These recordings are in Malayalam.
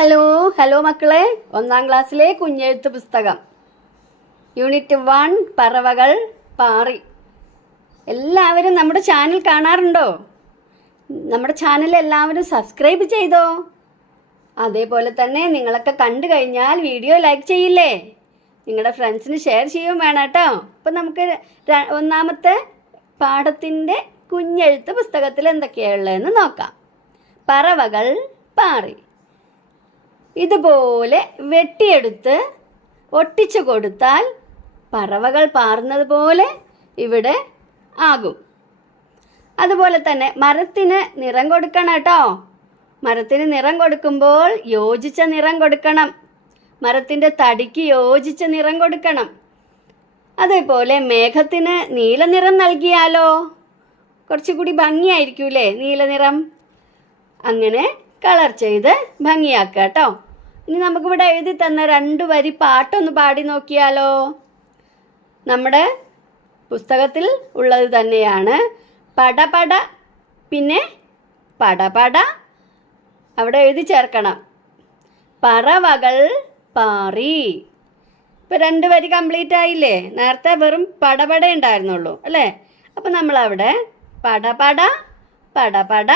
ഹലോ ഹലോ മക്കളെ, ഒന്നാം ക്ലാസ്സിലെ കുഞ്ഞെഴുത്ത് പുസ്തകം യൂണിറ്റ് 1 പറവകൾ പാറി. എല്ലാവരും നമ്മുടെ ചാനൽ കാണാറുണ്ടോ? നമ്മുടെ ചാനൽ എല്ലാവരും സബ്സ്ക്രൈബ് ചെയ്തോ? അതേപോലെ തന്നെ നിങ്ങളൊക്കെ കണ്ടു കഴിഞ്ഞാൽ വീഡിയോ ലൈക്ക് ചെയ്യില്ലേ? നിങ്ങളുടെ ഫ്രണ്ട്സിന് ഷെയർ ചെയ്യും വേണം കേട്ടോ. അപ്പം നമുക്ക് ഒന്നാമത്തെ പാഠത്തിൻ്റെ കുഞ്ഞെഴുത്ത് പുസ്തകത്തിൽ എന്തൊക്കെയാണുള്ളതെന്ന് നോക്കാം. പറവകൾ പാറി. ഇതുപോലെ വെട്ടിയെടുത്ത് ഒട്ടിച്ചു കൊടുത്താൽ പറവകൾ പാറുന്നത് പോലെ ഇവിടെ ആകും. അതുപോലെ തന്നെ മരത്തിന് നിറം കൊടുക്കണം കേട്ടോ. മരത്തിന് നിറം കൊടുക്കുമ്പോൾ യോജിച്ച നിറം കൊടുക്കണം. മരത്തിൻ്റെ തടിക്ക് യോജിച്ച നിറം കൊടുക്കണം. അതേപോലെ മേഘത്തിന് നീല നിറം നൽകിയാലോ കുറച്ചുകൂടി ഭംഗിയായിരിക്കൂലേ നീല നിറം. അങ്ങനെ കളർ ചെയ്ത് ഭംഗിയാക്കുക കേട്ടോ. ഇനി നമുക്കിവിടെ എഴുതി തന്ന 2 വരി പാട്ടൊന്ന് പാടി നോക്കിയാലോ. നമ്മുടെ പുസ്തകത്തിൽ ഉള്ളത് തന്നെയാണ്. പടപട, പിന്നെ പടപട അവിടെ എഴുതി ചേർക്കണം. പറവകൾ പാറി. ഇപ്പം 2 വരി കംപ്ലീറ്റ് ആയില്ലേ? നേരത്തെ വെറും പടപട ഉണ്ടായിരുന്നുള്ളൂ അല്ലേ? അപ്പം നമ്മളവിടെ പടപട പടപട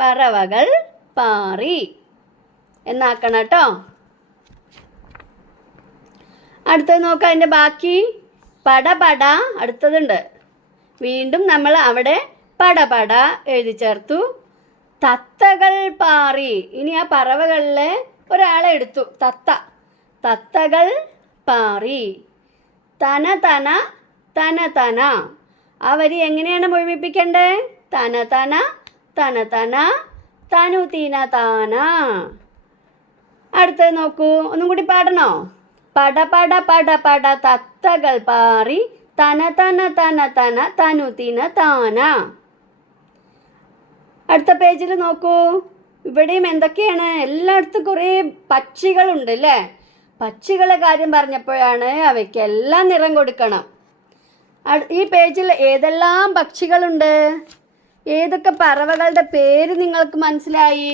പറവകൾ പാറി എന്നാക്കണം കേട്ടോ. അടുത്തത് നോക്കാം, അതിൻ്റെ ബാക്കി. പടപട അടുത്തതുണ്ട്. വീണ്ടും നമ്മൾ അവിടെ പടപട എഴുതി ചേർത്തു. തത്തകൾ പാറി. ഇനി ആ പറവകളിലെ ഒരാളെ എടുത്തു, തത്ത. തത്തകൾ പാറി. തന തന തന തന. ആ വരി എങ്ങനെയാണ് മുഴുമിപ്പിക്കേണ്ടത്? തന തന തന തന തനു തീന താന. അടുത്തത് നോക്കൂ, ഒന്നും കൂടി പാടണോ? പടപട പടപട തത്തകൾ പാറി. തന തന തന തന തനു തീന താന. അടുത്ത പേജിൽ നോക്കൂ, ഇവിടെയും എന്തൊക്കെയാണ്? എല്ലായിടത്തും കുറേ പക്ഷികളുണ്ട് അല്ലേ? പക്ഷികളെ കാര്യം പറഞ്ഞപ്പോഴാണ് അവയ്ക്കെല്ലാം നിറം കൊടുക്കണം. ഈ പേജിൽ ഏതെല്ലാം പക്ഷികളുണ്ട്? ഏതൊക്കെ പറവകളുടെ പേര് നിങ്ങൾക്ക് മനസ്സിലായി?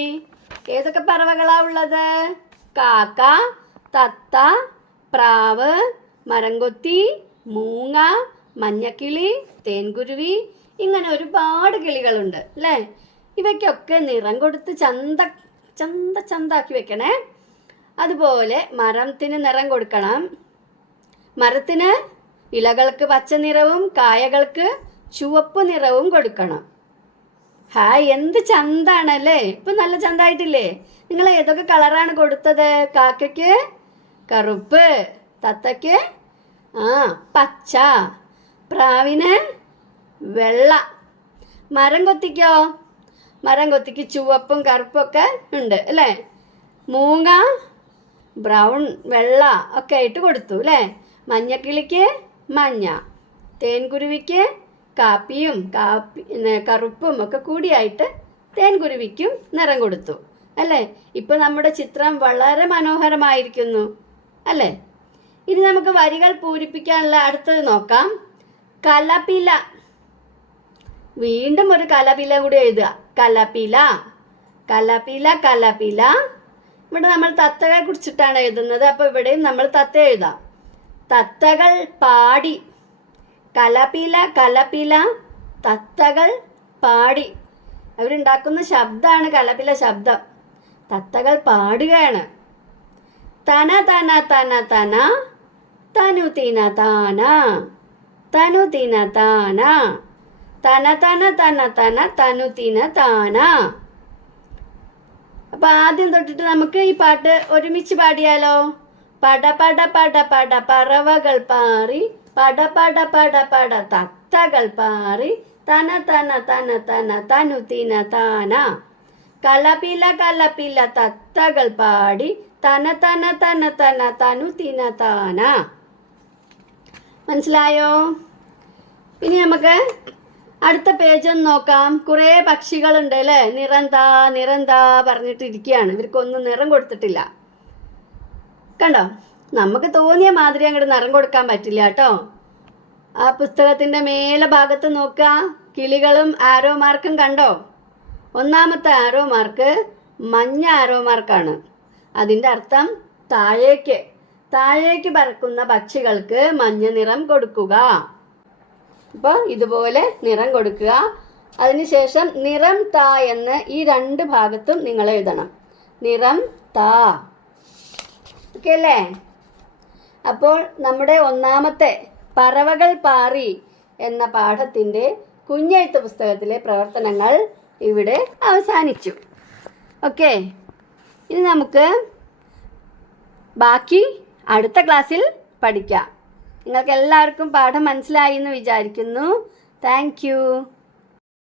ഏതൊക്കെ പറവകളാ ഉള്ളത്? കാക്ക, തത്ത, പ്രാവ്, മരംകൊത്തി, മൂങ്ങ, മഞ്ഞക്കിളി, തേൻകുരുവി, ഇങ്ങനെ ഒരുപാട് കിളികളുണ്ട് അല്ലേ? ഇവയ്ക്കൊക്കെ നിറം കൊടുത്ത് ചന്താക്കി വെക്കണേ. അതുപോലെ മരത്തിന് നിറം കൊടുക്കണം. മരത്തിന് ഇലകൾക്ക് പച്ച നിറവും കായകൾക്ക് ചുവപ്പ് നിറവും കൊടുക്കണം. ഹായ്, എന്ത് ചന്താണല്ലേ! ഇപ്പം നല്ല ചന്തായിട്ടില്ലേ? നിങ്ങൾ ഏതൊക്കെ കളറാണ് കൊടുത്തത്? കാക്കയ്ക്ക് കറുപ്പ്, തത്തയ്ക്ക് പച്ച, പ്രാവിന് വെള്ള, മരം കൊത്തിക്കോ? മരം കൊത്തിക്ക് ചുവപ്പും കറുപ്പും ഒക്കെ ഉണ്ട് അല്ലേ? മൂങ്ങ ബ്രൗൺ, വെള്ള ഒക്കെ ആയിട്ട് കൊടുത്തു അല്ലേ? മഞ്ഞക്കിളിക്ക് മഞ്ഞ, തേൻകുരുവിക്ക് കാപ്പിയും കറുപ്പും ഒക്കെ കൂടിയായിട്ട് തേൻകുരുവിക്കും നിറം കൊടുത്തു അല്ലേ? ഇപ്പൊ നമ്മുടെ ചിത്രം വളരെ മനോഹരമായിരിക്കുന്നു അല്ലേ? ഇനി നമുക്ക് വരികൾ പൂരിപ്പിക്കാനുള്ള അടുത്തത് നോക്കാം. കലപില. വീണ്ടും ഒരു കലപില കൂടി എഴുതുക. കലപില കലപില കലപില. ഇവിടെ നമ്മൾ തത്തകളെ കുറിച്ചിട്ടാണ് എഴുതുന്നത്. അപ്പൊ ഇവിടെയും നമ്മൾ തത്ത എഴുതാം. തത്തകൾ പാടി. കലപില കലപില തത്തകൾ പാടി. അവരുണ്ടാക്കുന്ന ശബ്ദമാണ് കലപില ശബ്ദം. തത്തകൾ പാടുകയാണ്. തന തന തന തന തനു തീന താന തനു തീന താന തന തന തന തന തനു തീന താന. അപ്പൊ ആദ്യം തൊട്ടിട്ട് നമുക്ക് ഈ പാട്ട് ഒരുമിച്ച് പാടിയാലോ? പട പട പട പട പറവകൾ പാറി. പട പട പട പട തത്തകൾ പാറി. തന തന തന തന തനു തീന താന. കലപില കലപില തത്തകൾ പാടി. തന തന തന തന തനു തീന താന. മനസ്സിലായോ? ഇനി നമുക്ക് അടുത്ത പേജ് ഒന്ന് നോക്കാം. കുറേ പക്ഷികളുണ്ട് അല്ലേ? നിറന്താ പറഞ്ഞിട്ടിരിക്കുകയാണ്. ഇവർക്കൊന്നും നിറം കൊടുത്തിട്ടില്ല. കണ്ടോ? നമുക്ക് തോന്നിയ മാതിരി അങ്ങോട്ട് നിറം കൊടുക്കാൻ പറ്റില്ല കേട്ടോ. ആ പുസ്തകത്തിന്റെ മേലെ ഭാഗത്ത് നോക്കുക, കിളികളും ആരോ മാർക്കും കണ്ടോ? ഒന്നാമത്തെ ആരോ മാർക്ക് മഞ്ഞ ആരോ മാർക്കാണ്. അതിൻ്റെ അർത്ഥം താഴേക്ക് താഴേക്ക് പറക്കുന്ന പക്ഷികൾക്ക് മഞ്ഞ നിറം കൊടുക്കുക. അപ്പോൾ ഇതുപോലെ നിറം കൊടുക്കുക. അതിനുശേഷം നിറം താ എന്ന് ഈ രണ്ട് ഭാഗത്തും നിങ്ങൾ എഴുതണം. നിറം താ. ഓക്കെ അല്ലേ? അപ്പോൾ നമ്മുടെ ഒന്നാമത്തെ പറവകൾ പാറി എന്ന പാഠത്തിൻ്റെ കുഞ്ഞെഴുത്ത് പുസ്തകത്തിലെ പ്രവർത്തനങ്ങൾ ഇവിടെ അവസാനിച്ചു. ഓക്കെ, ഇനി നമുക്ക് ബാക്കി അടുത്ത ക്ലാസ്സിൽ പഠിക്കാം. നിങ്ങൾക്ക് എല്ലാവർക്കും പാഠം മനസ്സിലായി എന്ന് വിചാരിക്കുന്നു. Thank you.